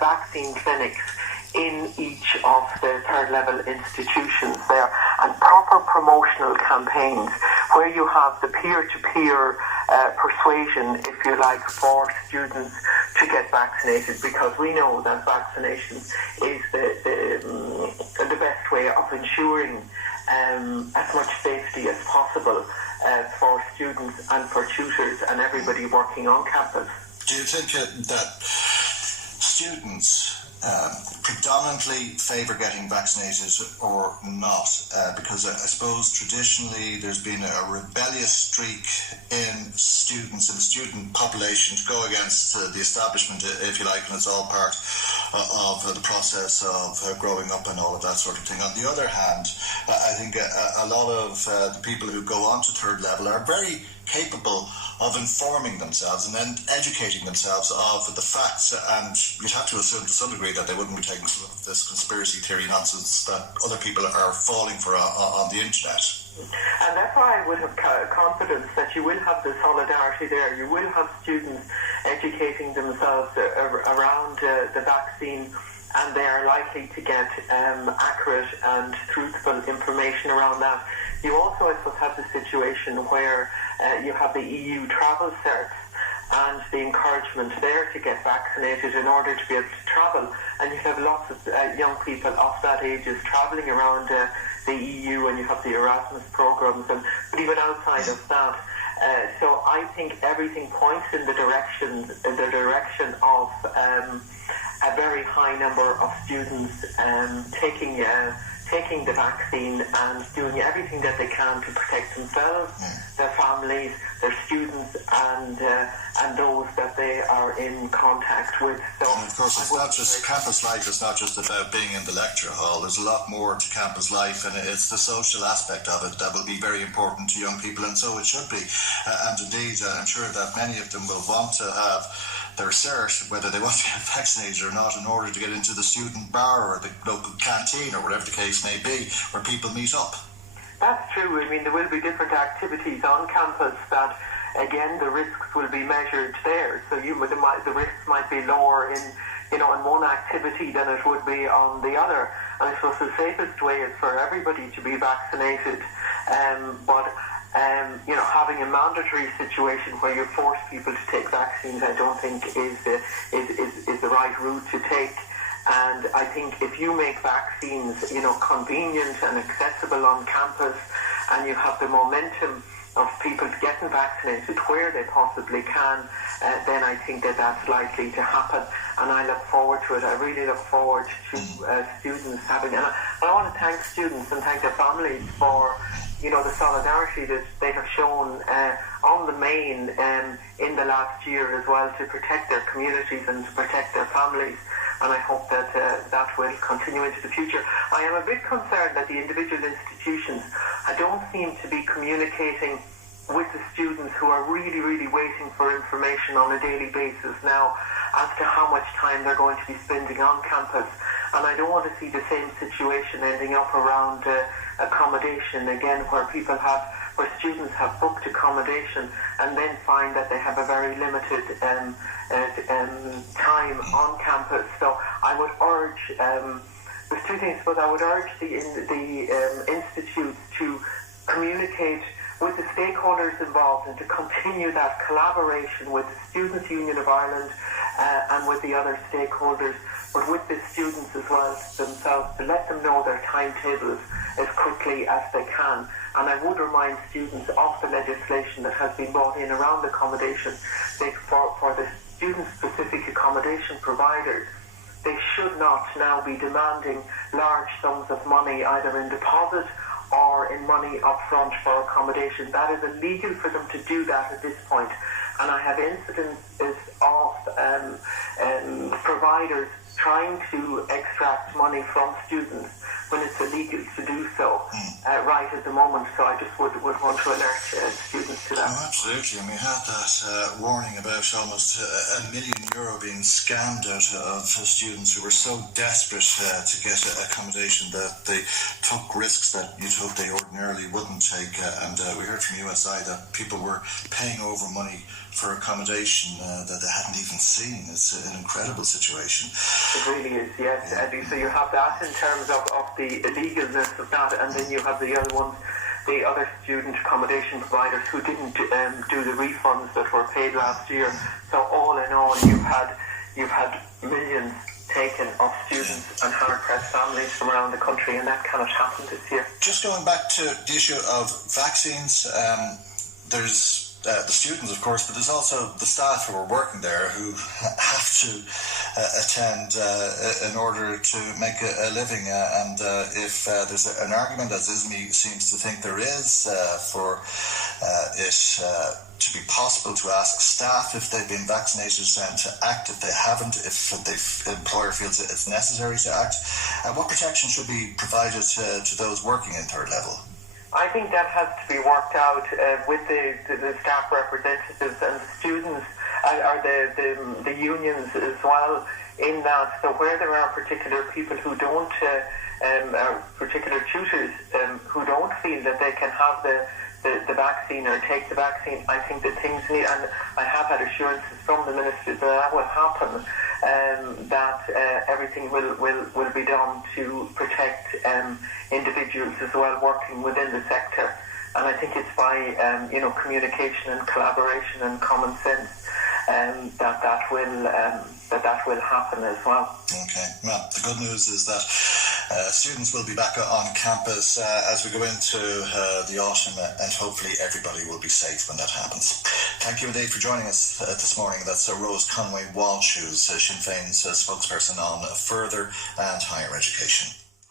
vaccine clinics in each of the third level institutions there, and proper promotional campaigns where you have the peer-to-peer persuasion, if you like, for students to get vaccinated, because we know that vaccination is the best way of ensuring as much safety as possible for students and for tutors and everybody working on campus. Do you think that students predominantly favour getting vaccinated or not? Because I suppose traditionally there's been a rebellious streak in students, in the student population, to go against the establishment, if you like, and it's all part of the process of growing up and all of that sort of thing. On the other hand, I think a lot of the people who go on to third level are very capable of informing themselves and then educating themselves of the facts, and you'd have to assume to some degree that they wouldn't be taking some of this conspiracy theory nonsense that other people are falling for on the internet. And that's why I would have confidence that you will have the solidarity there. You will have students educating themselves around the vaccine, and they are likely to get accurate and truthful information around that. You also, I suppose, have the situation where you have the EU travel certs and the encouragement there to get vaccinated in order to be able to travel. And you have lots of young people of that age is travelling around the EU, and you have the Erasmus programs, but even outside of that. So I think everything points in the direction of a very high number of students taking the vaccine and doing everything that they can to protect themselves, their families, their students, and those that they are in contact with. So, and of course, it's not just campus life. It's not just about being in the lecture hall. There's a lot more to campus life, and it's the social aspect of it that will be very important to young people, and so it should be. And indeed, I'm sure that many of them will want to have their cert, whether they want to get vaccinated or not, in order to get into the student bar or the local canteen or whatever the case may be, where people meet up. That's true. I mean, there will be different activities on campus that, again, the risks will be measured there. So the risks might be lower in one activity than it would be on the other. And I suppose the safest way is for everybody to be vaccinated. But having a mandatory situation where you force people to take vaccines, I don't think is the right route to take. And I think if you make vaccines, convenient and accessible on campus, and you have the momentum of people getting vaccinated where they possibly can, then I think that's likely to happen. And I look forward to it. I really look forward to students having. And I want to thank students and thank their families for the solidarity that they have shown on the main in the last year as well, to protect their communities and to protect their families. And I hope that that will continue into the future. I am a bit concerned that the individual institutions don't seem to be communicating with the students who are really, really waiting for information on a daily basis now as to how much time they're going to be spending on campus. And I don't want to see the same situation ending up around accommodation again, where students have booked accommodation and then find that they have a very limited time on campus. So I would urge, there's two things, but I would urge the institutes to communicate with the stakeholders involved and to continue that collaboration with the Students' Union of Ireland and with the other stakeholders, but with the students as well themselves, to let them know their timetables as quickly as they can. And I would remind students of the legislation that has been brought in around accommodation. For the student-specific accommodation providers, they should not now be demanding large sums of money either in deposit or in money up front for accommodation. That is illegal for them to do that at this point. And I have incidences of providers trying to extract money from students when it's illegal to do so right at the moment. So I just would want to alert students to that. Oh, absolutely. And we had that warning about almost €1 million being scammed out of students who were so desperate to get accommodation that they took risks that you'd hope they ordinarily wouldn't take. And we heard from USI that people were paying over money for accommodation that they hadn't even seen. It's an incredible situation. It really is, yes, Eddie. So you have that in terms of the illegalness of that, and then you have the other ones, the other student accommodation providers who didn't do the refunds that were paid last year. So all in all, you've had millions taken of students and hard-pressed families from around the country, and that cannot happen this year. Just going back to the issue of vaccines, there's the students, of course, but there's also the staff who are working there who have to attend in order to make a living. And if there's an argument, as ISME seems to think there is, for it to be possible to ask staff if they've been vaccinated and to act if they haven't, if the employer feels it's necessary to act, what protection should be provided to those working in third level? I think that has to be worked out with the staff representatives and the students, or the unions as well, in that. So where there are particular people who don't, particular tutors who don't feel that they can have the vaccine or take the vaccine, I think that things need, and I have had assurances from the minister that will happen, that everything will be done to protect individuals as well working within the sector. And I think it's by communication and collaboration and common sense that will happen as well. Okay. Well, the good news is that students will be back on campus as we go into the autumn, and hopefully everybody will be safe when that happens. Thank you indeed for joining us this morning. That's Rose Conway-Walsh, who's Sinn Féin's spokesperson on further and higher education.